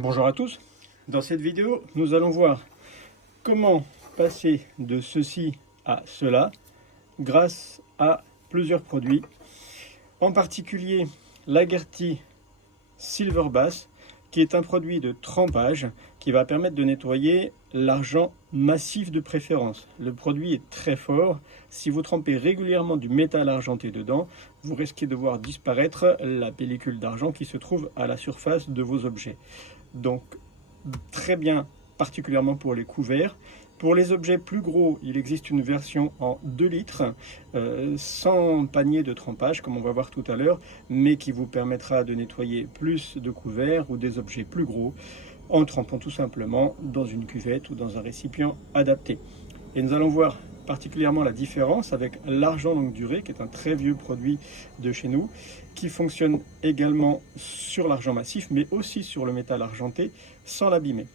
Bonjour à tous, dans cette vidéo nous allons voir comment passer de ceci à cela grâce à plusieurs produits, en particulier l'Agerty Silver Bass qui est un produit de trempage qui va permettre de nettoyer l'argent massif de préférence. Le produit est très fort, si vous trempez régulièrement du métal argenté dedans, vous risquez de voir disparaître la pellicule d'argent qui se trouve à la surface de vos objets. Donc très bien, particulièrement pour les couverts. Pour les objets plus gros, il existe une version en 2 litres, sans panier de trempage, comme on va voir tout à l'heure, mais qui vous permettra de nettoyer plus de couverts ou des objets plus gros, en trempant tout simplement dans une cuvette ou dans un récipient adapté. Et nous allons voir particulièrement la différence avec l'argent longue durée, qui est un très vieux produit de chez nous, qui fonctionne également sur l'argent massif, mais aussi sur le métal argenté, sans l'abîmer.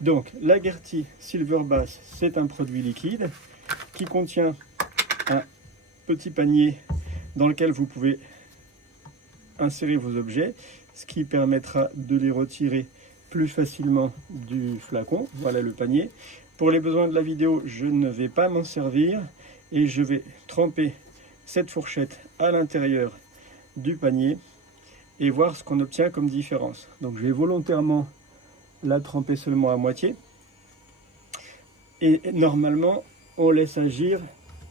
Donc, l'Agerty Silver Bass, c'est un produit liquide qui contient un petit panier dans lequel vous pouvez insérer vos objets, ce qui permettra de les retirer plus facilement du flacon. Voilà le panier. Pour les besoins de la vidéo, je ne vais pas m'en servir et je vais tremper cette fourchette à l'intérieur du panier et voir ce qu'on obtient comme différence. Donc je vais volontairement la tremper seulement à moitié et normalement on laisse agir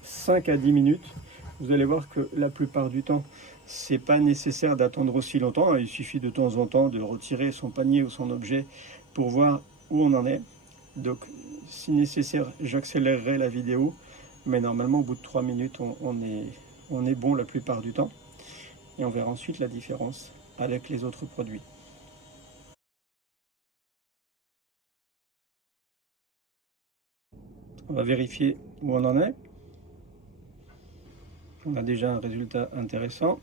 5 à 10 minutes. Vous allez voir que la plupart du temps c'est pas nécessaire d'attendre aussi longtemps, il suffit de temps en temps de retirer son panier ou son objet pour voir où on en est. Donc si nécessaire j'accélérerai la vidéo, mais normalement au bout de 3 minutes on est bon la plupart du temps et on verra ensuite la différence avec les autres produits. On va vérifier où on en est. On a déjà un résultat intéressant.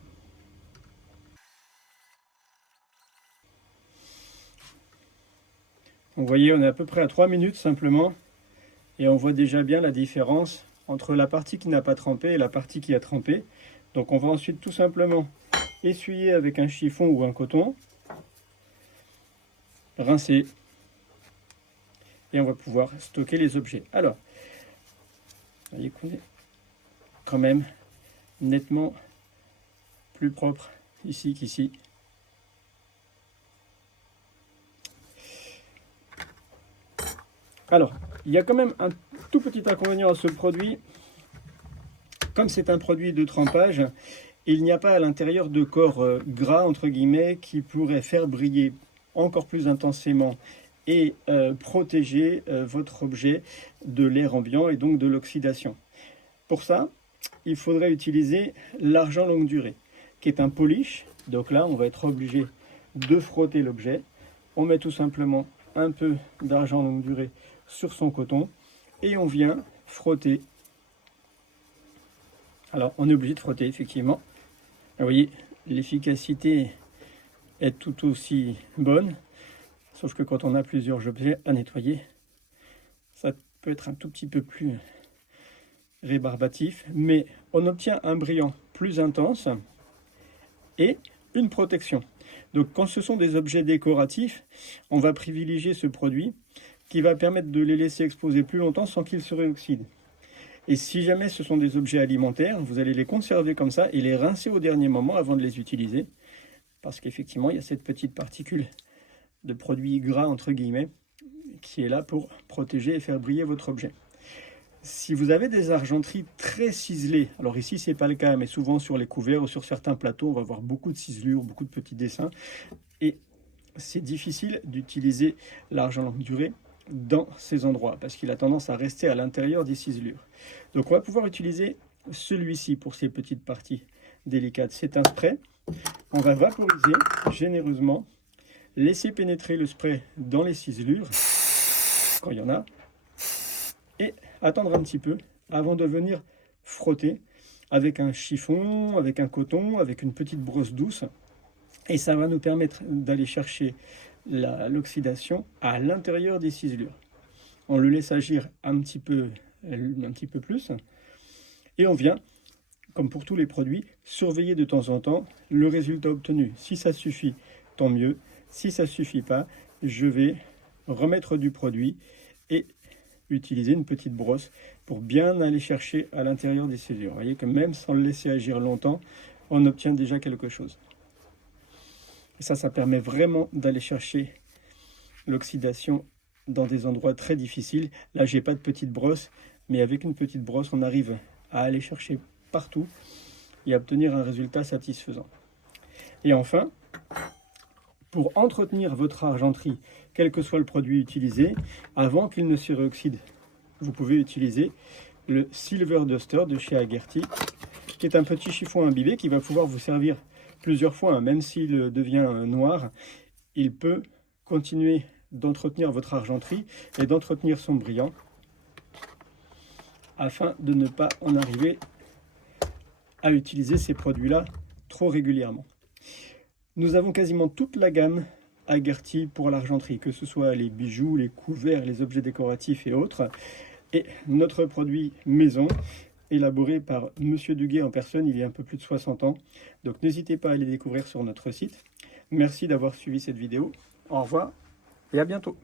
Donc, vous voyez, on est à peu près à 3 minutes simplement. Et on voit déjà bien la différence entre la partie qui n'a pas trempé et la partie qui a trempé. Donc on va ensuite tout simplement essuyer avec un chiffon ou un coton. Rincer. Et on va pouvoir stocker les objets. Alors, vous voyez qu'on est quand même nettement plus propre ici qu'ici. Alors, il y a quand même un tout petit inconvénient à ce produit. Comme c'est un produit de trempage, il n'y a pas à l'intérieur de corps gras, entre guillemets, qui pourrait faire briller encore plus intensément et protéger votre objet de l'air ambiant et donc de l'oxydation. Pour ça, il faudrait utiliser l'argent longue durée, qui est un polish. Donc là, on va être obligé de frotter l'objet. On met tout simplement un peu d'argent longue durée sur son coton et on vient frotter. Alors, on est obligé de frotter, effectivement. Vous voyez, l'efficacité est tout aussi bonne, sauf que quand on a plusieurs objets à nettoyer, ça peut être un tout petit peu plus rébarbatif, mais on obtient un brillant plus intense et une protection. Donc quand ce sont des objets décoratifs, on va privilégier ce produit qui va permettre de les laisser exposer plus longtemps sans qu'ils se réoxydent. Et si jamais ce sont des objets alimentaires, vous allez les conserver comme ça et les rincer au dernier moment avant de les utiliser, parce qu'effectivement il y a cette petite particule de produit gras entre guillemets qui est là pour protéger et faire briller votre objet. Si vous avez des argenteries très ciselées, alors ici c'est pas le cas, mais souvent sur les couverts ou sur certains plateaux, on va voir beaucoup de ciselures, beaucoup de petits dessins, et c'est difficile d'utiliser l'argent longue durée dans ces endroits, parce qu'il a tendance à rester à l'intérieur des ciselures. Donc on va pouvoir utiliser celui-ci pour ces petites parties délicates. C'est un spray, on va vaporiser généreusement, laisser pénétrer le spray dans les ciselures, quand il y en a, et attendre un petit peu avant de venir frotter avec un chiffon, avec un coton, avec une petite brosse douce. Et ça va nous permettre d'aller chercher l'oxydation à l'intérieur des ciselures. On le laisse agir un petit peu plus. Et on vient, comme pour tous les produits, surveiller de temps en temps le résultat obtenu. Si ça suffit, tant mieux. Si ça ne suffit pas, je vais remettre du produit et utiliser une petite brosse pour bien aller chercher à l'intérieur des cellulures. Vous voyez que même sans le laisser agir longtemps, on obtient déjà quelque chose. Et ça permet vraiment d'aller chercher l'oxydation dans des endroits très difficiles. Là, j'ai pas de petite brosse, mais avec une petite brosse, on arrive à aller chercher partout et à obtenir un résultat satisfaisant. Et enfin, pour entretenir votre argenterie, quel que soit le produit utilisé, avant qu'il ne se réoxyde, vous pouvez utiliser le Silver Duster de chez Agerty, qui est un petit chiffon imbibé qui va pouvoir vous servir plusieurs fois, hein. Même s'il devient noir, il peut continuer d'entretenir votre argenterie et d'entretenir son brillant afin de ne pas en arriver à utiliser ces produits-là trop régulièrement. Nous avons quasiment toute la gamme Agerty pour l'argenterie, que ce soit les bijoux, les couverts, les objets décoratifs et autres. Et notre produit maison, élaboré par Monsieur Duguay en personne il y a un peu plus de 60 ans. Donc n'hésitez pas à les découvrir sur notre site. Merci d'avoir suivi cette vidéo. Au revoir et à bientôt.